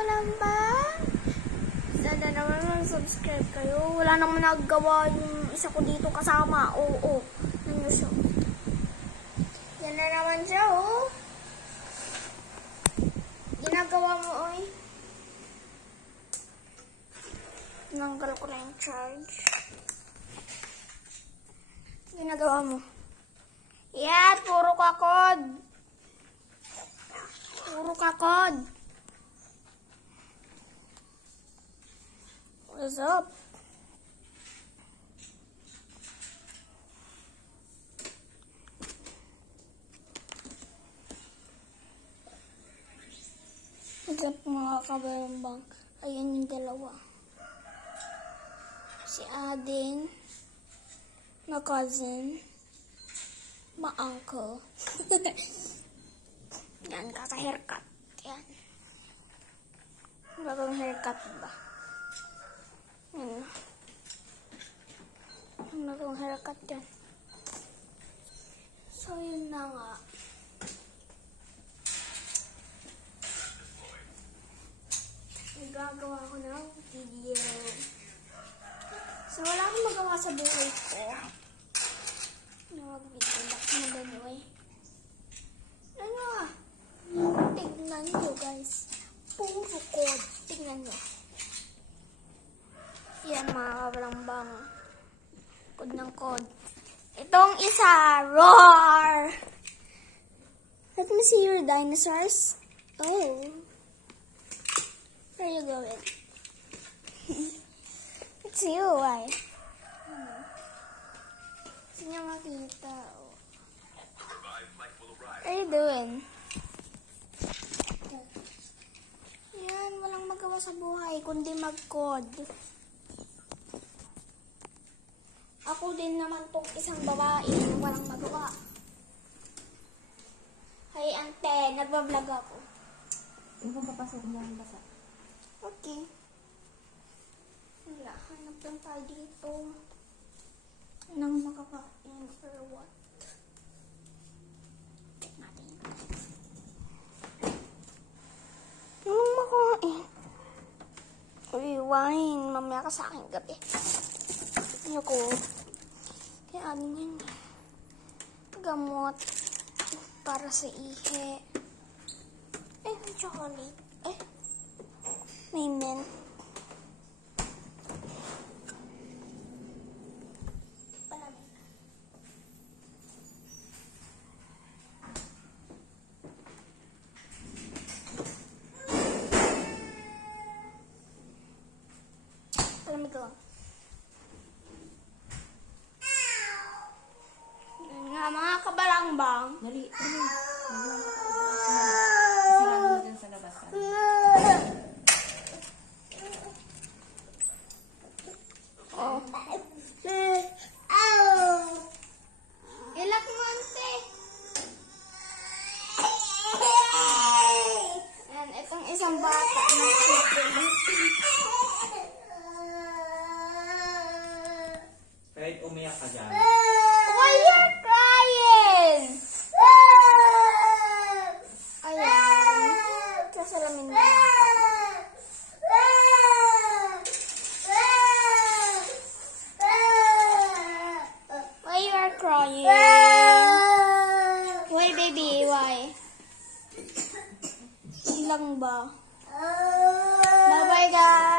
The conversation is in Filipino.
kabalambang. Sana naman subscribe kayo. Wala naman naggawa yung isa ko dito kasama. Oo. Ano siya? Yan na naman siya, oh. Ginagawa mo, oy. Tinanggal ko na yung charge. Ginagawa mo. Yan, puro kakod. Puro kakod. What's up? What's up mga kabalambang? Ayan yung dalawa. Si Aden, my cousin, my uncle. Yan, kaka-haircut. Yan. Bagong haircut ba? Yan. Bagong haircut yan. So, yun na nga. Gagawa ko ng video. So, wala akong magawa sa buhay ko. Mag-video lang na gano'n. Ano ah? Tignan nyo guys. Puro code. Tignan nyo. Yan mga kabalambang. Code ng code. Itong isa. Roar! Let me see your dinosaurs. Oh. Where are you going? It's you, why? Gusto niya makita. Oh. What are you doing? Yan, walang magawa sa buhay kundi mag-code. Ako din naman tong isang babae walang magawa. Hey, ante, nagbablog ako. Ano kung papasok mo ang basa? Okay. Wala, hanap lang tayo dito. Nang makakain or what? Check natin. Anong makain? Uy, wine. Mamaya ka sa akin gabi. Ayoko. Kaya ano yun? Gamot. Para sa ihe. Eh, chocolate. Eh. May mint. Palamig. Palamig lang. Yan nga mga kabalambang. Dali. Sarado mo dyan sa labas. Ilak mo, ante. Yan, itong isang bata na Kahit umiyak ka dyan. why you're crying? Ayan. Sasalamin na. Why you are crying? Why, baby? Why? Ilang ba? Bye-bye, guys.